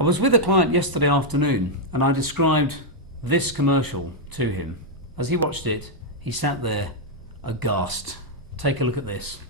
I was with a client yesterday afternoon and I described this commercial to him. As he watched it, he sat there aghast. Take a look at this.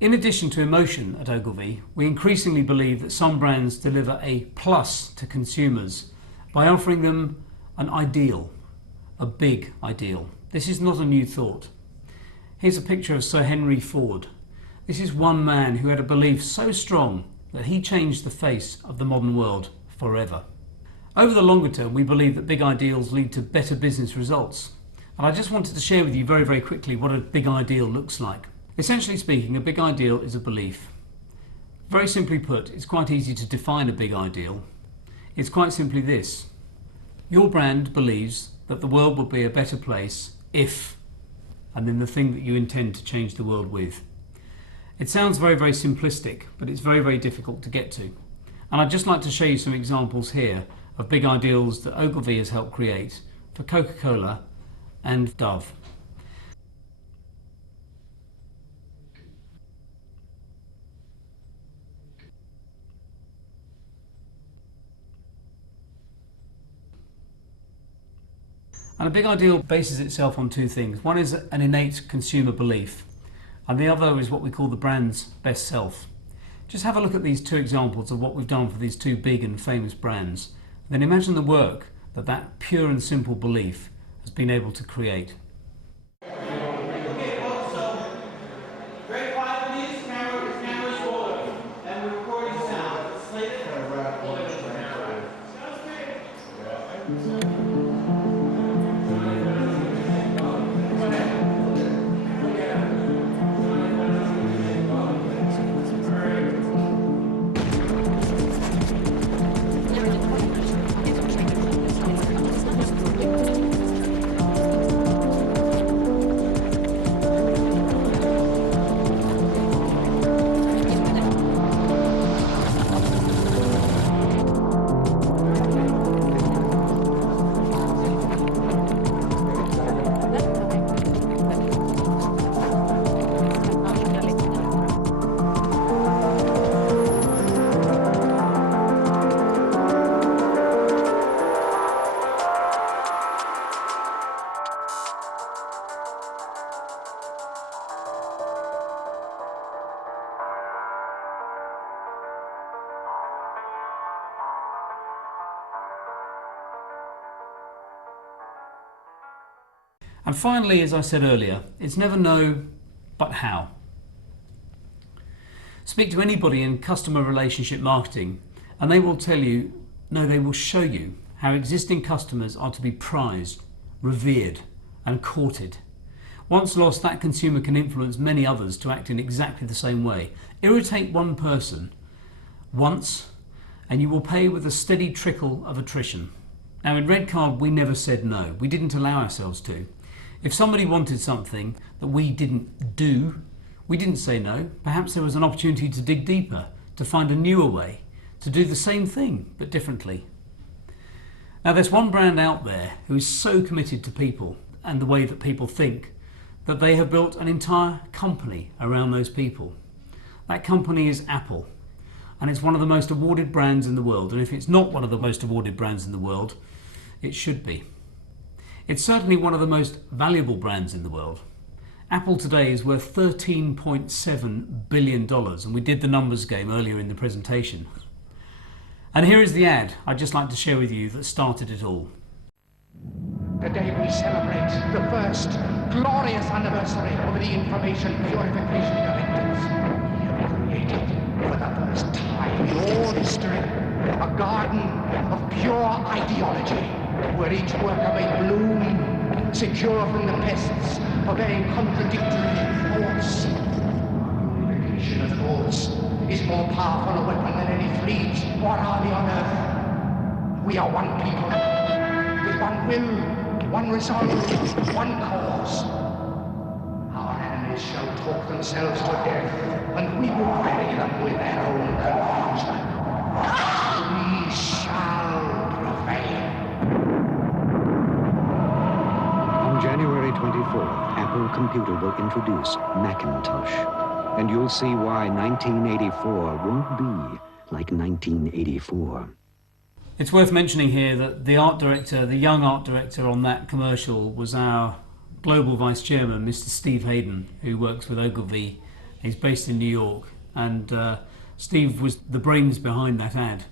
In addition to emotion at Ogilvy, we increasingly believe that some brands deliver a plus to consumers by offering them an ideal, a big ideal. This is not a new thought. Here's a picture of Sir Henry Ford. This is one man who had a belief so strong that he changed the face of the modern world forever. Over the longer term, we believe that big ideals lead to better business results. And I just wanted to share with you very, very quickly what a big ideal looks like. Essentially speaking, a big ideal is a belief. Very simply put, it's quite easy to define a big ideal. It's quite simply this. Your brand believes that the world will be a better place if, and then the thing that you intend to change the world with. It sounds very, very simplistic, but it's very, very difficult to get to. And I'd just like to show you some examples here of big ideals that Ogilvy has helped create for Coca-Cola and Dove. And a big ideal bases itself on two things. One is an innate consumer belief, and the other is what we call the brand's best self. Just have a look at these two examples of what we've done for these two big and famous brands. Then imagine the work that that pure and simple belief has been able to create. And finally, as I said earlier, it's never no, but how. Speak to anybody in customer relationship marketing and they will tell you, no, they will show you how existing customers are to be prized, revered and courted. Once lost, that consumer can influence many others to act in exactly the same way. Irritate one person once and you will pay with a steady trickle of attrition. Now in Redcard, we never said no. We didn't allow ourselves to. If somebody wanted something that we didn't do, we didn't say no. Perhaps there was an opportunity to dig deeper, to find a newer way, to do the same thing but differently. Now there's one brand out there who is so committed to people and the way that people think that they have built an entire company around those people. That company is Apple, and it's one of the most awarded brands in the world, and if it's not one of the most awarded brands in the world, it should be. It's certainly one of the most valuable brands in the world. Apple today is worth $13.7 billion, and we did the numbers game earlier in the presentation. And here is the ad I'd just like to share with you that started it all. Today we celebrate the first glorious anniversary of the Information Purification Directives. We have created, for the first time in all history, a garden of pure ideology, where each worker may bloom, secure from the pests of very contradictory thoughts. Purification of thoughts is more powerful a weapon than any fleet or army on earth. We are one people, with one will, one resolve, one cause. Our enemies shall talk themselves to death, and we will bury them with their own confusion. We shall prevail. On January 24th, Apple Computer will introduce Macintosh. And you'll see why 1984 won't be like 1984. It's worth mentioning here that the art director, the young art director on that commercial was our global vice chairman, Mr. Steve Hayden, who works with Ogilvy. He's based in New York, and Steve was the brains behind that ad.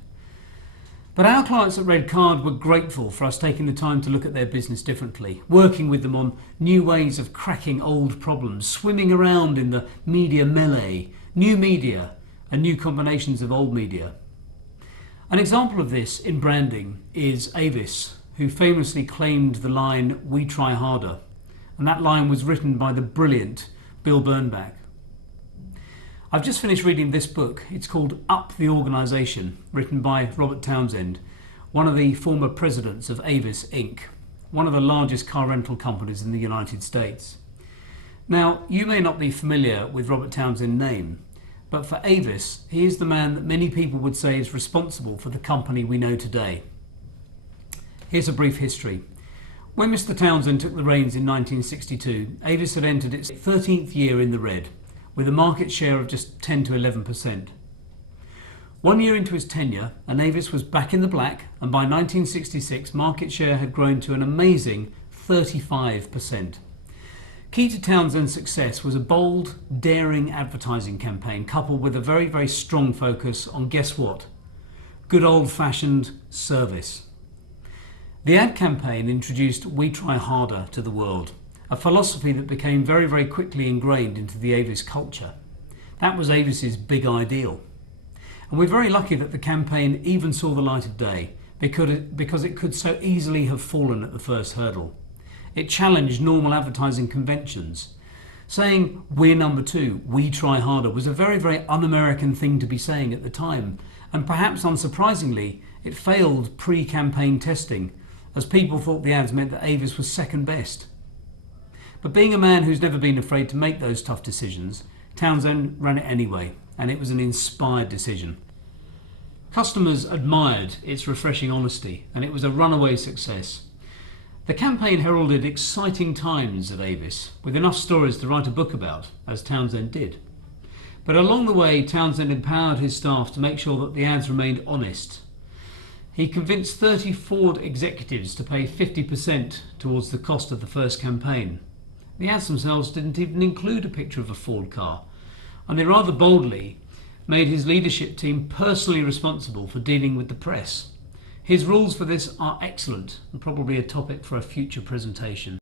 But our clients at Red Card were grateful for us taking the time to look at their business differently, working with them on new ways of cracking old problems, swimming around in the media melee, new media and new combinations of old media. An example of this in branding is Avis, who famously claimed the line, "We try harder," and that line was written by the brilliant Bill Bernbach. I've just finished reading this book. It's called Up the Organisation, written by Robert Townsend, one of the former presidents of Avis Inc., one of the largest car rental companies in the United States. Now, you may not be familiar with Robert Townsend's name, but for Avis, he is the man that many people would say is responsible for the company we know today. Here's a brief history. When Mr. Townsend took the reins in 1962, Avis had entered its 13th year in the red, with a market share of just 10 to 11%. 1 year into his tenure, Avis was back in the black, and by 1966 market share had grown to an amazing 35%. Key to Townsend's success was a bold, daring advertising campaign coupled with a very, very strong focus on, guess what? Good old-fashioned service. The ad campaign introduced "We try harder" to the world, a philosophy that became very, very quickly ingrained into the Avis culture. That was Avis's big ideal. And we're very lucky that the campaign even saw the light of day, because it could so easily have fallen at the first hurdle. It challenged normal advertising conventions. Saying "we're number two, we try harder" was a very, very un-American thing to be saying at the time, and perhaps unsurprisingly, it failed pre-campaign testing, as people thought the ads meant that Avis was second best. But being a man who's never been afraid to make those tough decisions, Townsend ran it anyway, and it was an inspired decision. Customers admired its refreshing honesty, and it was a runaway success. The campaign heralded exciting times at Avis, with enough stories to write a book about, as Townsend did. But along the way, Townsend empowered his staff to make sure that the ads remained honest. He convinced 30 Ford executives to pay 50% towards the cost of the first campaign. The ads themselves didn't even include a picture of a Ford car, and they rather boldly made his leadership team personally responsible for dealing with the press. His rules for this are excellent and probably a topic for a future presentation.